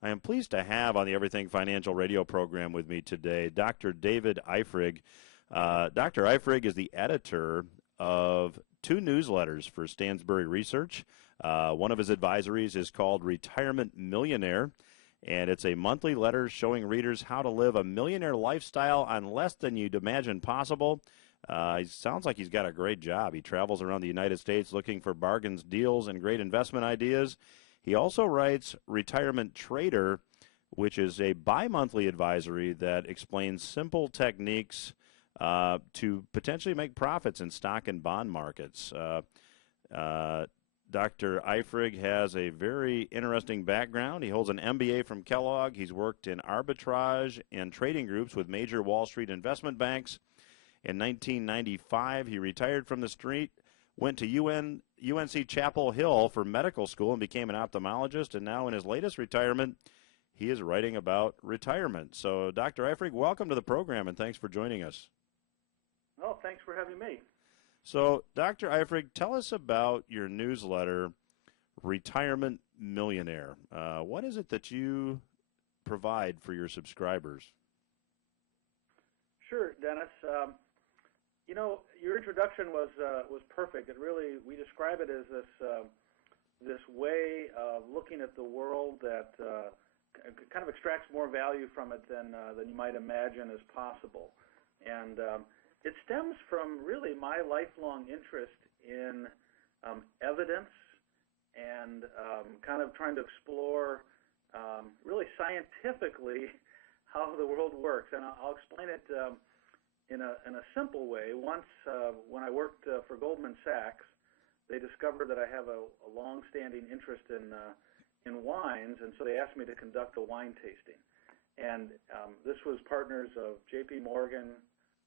I am pleased to have on the Everything Financial radio program with me today Dr. David Eifrig. Dr. Eifrig is the editor of two newsletters for Stansberry Research. One of his advisories is called Retirement Millionaire, and it's a monthly letter showing readers how to live a millionaire lifestyle on less than you'd imagine possible. It sounds like he's got a great job. He travels around the United States looking for bargains, deals, and great investment ideas. He also writes Retirement Trader, which is a bi-monthly advisory that explains simple techniques to potentially make profits in stock and bond markets. Dr. Eifrig has a very interesting background. He holds an MBA from Kellogg. He's worked in arbitrage and trading groups with major Wall Street investment banks. In 1995, he retired from the street, went to UNC-Chapel Hill for medical school and became an ophthalmologist. And now in his latest retirement, he is writing about retirement. So, Dr. Eifrig, welcome to the program, and thanks for joining us. Oh, thanks for having me. So, Dr. Eifrig, tell us about your newsletter, Retirement Millionaire. What is it that you provide for your subscribers? Sure, Dennis. Your introduction was perfect. We describe it as this way of looking at the world that kind of extracts more value from it than you might imagine is possible. And it stems from really my lifelong interest in evidence and kind of trying to explore really scientifically how the world works. And I'll explain it in a simple way. Once when I worked for Goldman Sachs, they discovered that I have a long-standing interest in wines, and so they asked me to conduct a wine tasting. And this was partners of J.P. Morgan,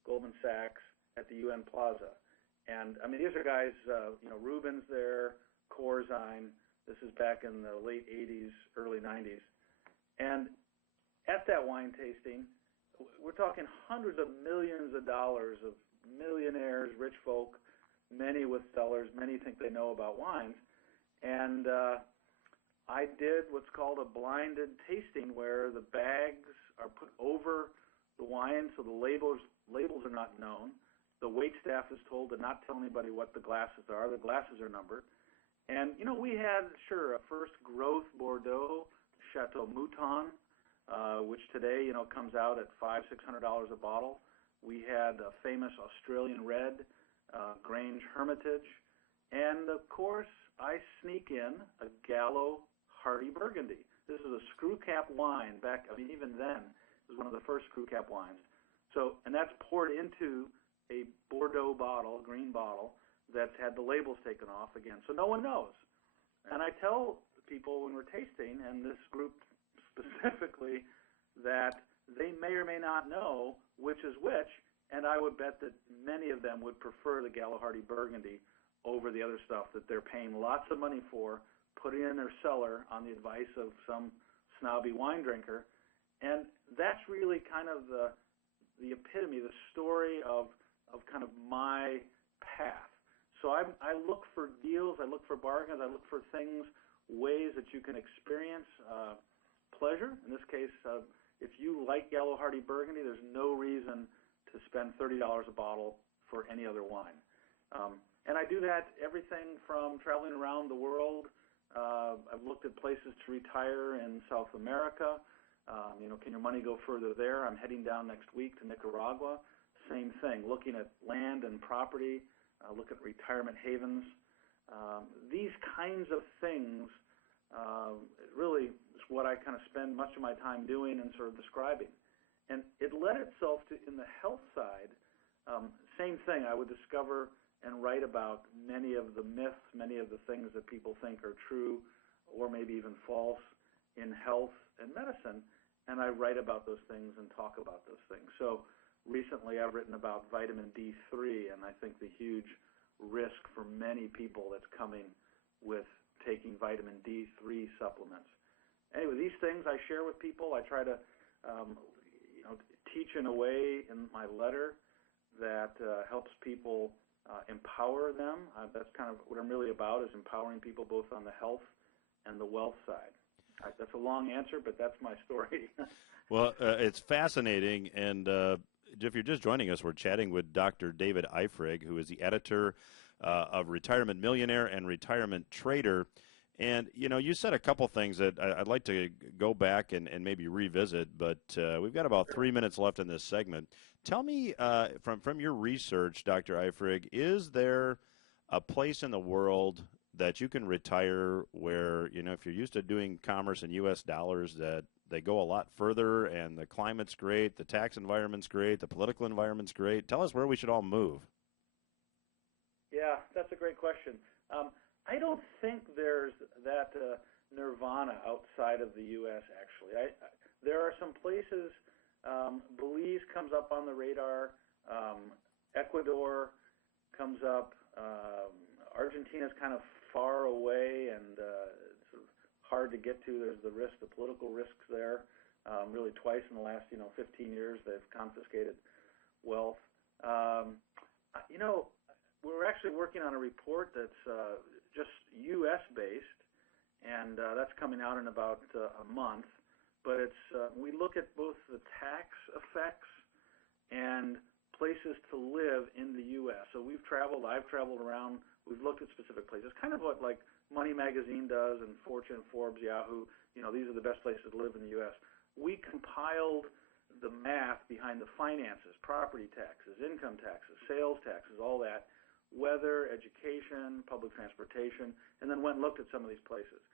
Goldman Sachs at the UN Plaza. And, I mean, these are guys, Rubin's there, Corzine. This is back in the late 80s, early 90s. And at that wine tasting, we're talking hundreds of millions of dollars of millionaires, rich folk, many with cellars, many think they know about wines. And I did what's called a blinded tasting, where the bags are put over the wine so the labels are not known. The wait staff is told to not tell anybody what the glasses are. The glasses are numbered. And, we had, a first growth Bordeaux, Chateau Mouton, which today, comes out at $500-600 a bottle. We had a famous Australian red, Grange Hermitage. And, of course, I sneak in a Gallo Hardy Burgundy. This is a screw cap wine even then, it was one of the first screw cap wines. So, and that's poured into a Bordeaux bottle, green bottle, that's had the labels taken off again. So no one knows. And I tell people when we're tasting, and this group specifically, that they may or may not know which is which, and I would bet that many of them would prefer the Gallo Hardy Burgundy over the other stuff that they're paying lots of money for, putting in their cellar on the advice of some snobby wine drinker. And that's really kind of the epitome, the story of kind of my path. So I look for deals, I look for bargains, I look for things, ways that you can experience pleasure. In this case, if you like Gallo Hardy Burgundy, there's no reason to spend $30 a bottle for any other wine. And I do that everything from traveling around the world. I've looked at places to retire in South America. Can your money go further there? I'm heading down next week to Nicaragua. Same thing, looking at land and property, look at retirement havens. These kinds of things really is what I kind of spend much of my time doing and sort of describing. And it led itself to, in the health side, same thing. I would discover and write about many of the myths, many of the things that people think are true or maybe even false in health and medicine, and I write about those things and talk about those things. So recently I've written about vitamin D3, and I think the huge risk for many people that's coming with taking vitamin D3 supplements. Anyway, these things I share with people. I try to teach in a way in my letter that helps people empower them. That's kind of what I'm really about, is empowering people both on the health and the wealth side. That's a long answer, but that's my story. Well, it's fascinating, and if you're just joining us, we're chatting with Dr. David Eifrig, who is the editor of Retirement Millionaire and Retirement Trader. And, you said a couple things that I'd like to go back and maybe revisit, but we've got about 3 minutes left in this segment. Tell me, from your research, Dr. Eifrig, is there a place in the world that you can retire where, if you're used to doing commerce in U.S. dollars, that they go a lot further and the climate's great, the tax environment's great, the political environment's great? Tell us where we should all move. Yeah, that's a great question. I don't think there's that nirvana outside of the U.S., actually. There are some places, Belize comes up on the radar, Ecuador comes up, Argentina's kind of far away and sort of hard to get to. There's the political risks there. Really twice in the last, 15 years they've confiscated wealth. We're actually working on a report that's just U.S.-based, and that's coming out in about a month. But we look at both the tax effects and places to live in the U.S. So I've traveled around. We've looked at specific places, kind of what like Money Magazine does and Fortune, Forbes, Yahoo. These are the best places to live in the U.S. We compiled the math behind the finances, property taxes, income taxes, sales taxes, all that, weather, education, public transportation, and then went and looked at some of these places.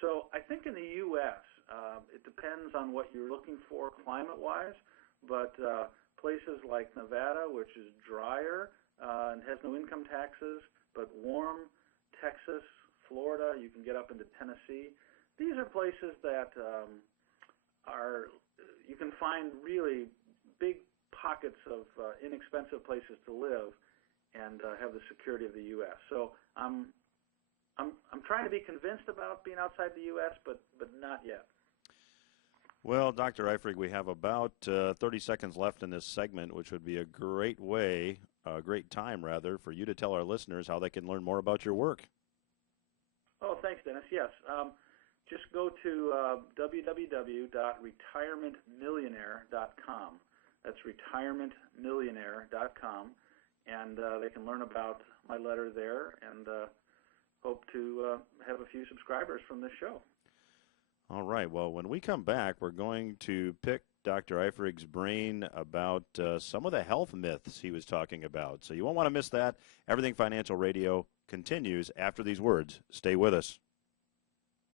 So I think in the U.S., it depends on what you're looking for climate-wise, but places like Nevada, which is drier and has no income taxes, but warm, Texas, Florida, you can get up into Tennessee. These are places that you can find really big pockets of inexpensive places to live and have the security of the U.S. So I'm trying to be convinced about being outside the U.S., but not yet. Well, Dr. Eifrig, we have about 30 seconds left in this segment, which would be a great time for you to tell our listeners how they can learn more about your work. Oh, thanks, Dennis. Yes. Just go to www.retirementmillionaire.com. That's retirementmillionaire.com, and they can learn about my letter there and hope to have a few subscribers from this show. All right. Well, when we come back, we're going to pick Dr. Eifrig's brain about some of the health myths he was talking about. So you won't want to miss that. Everything Financial Radio continues after these words. Stay with us.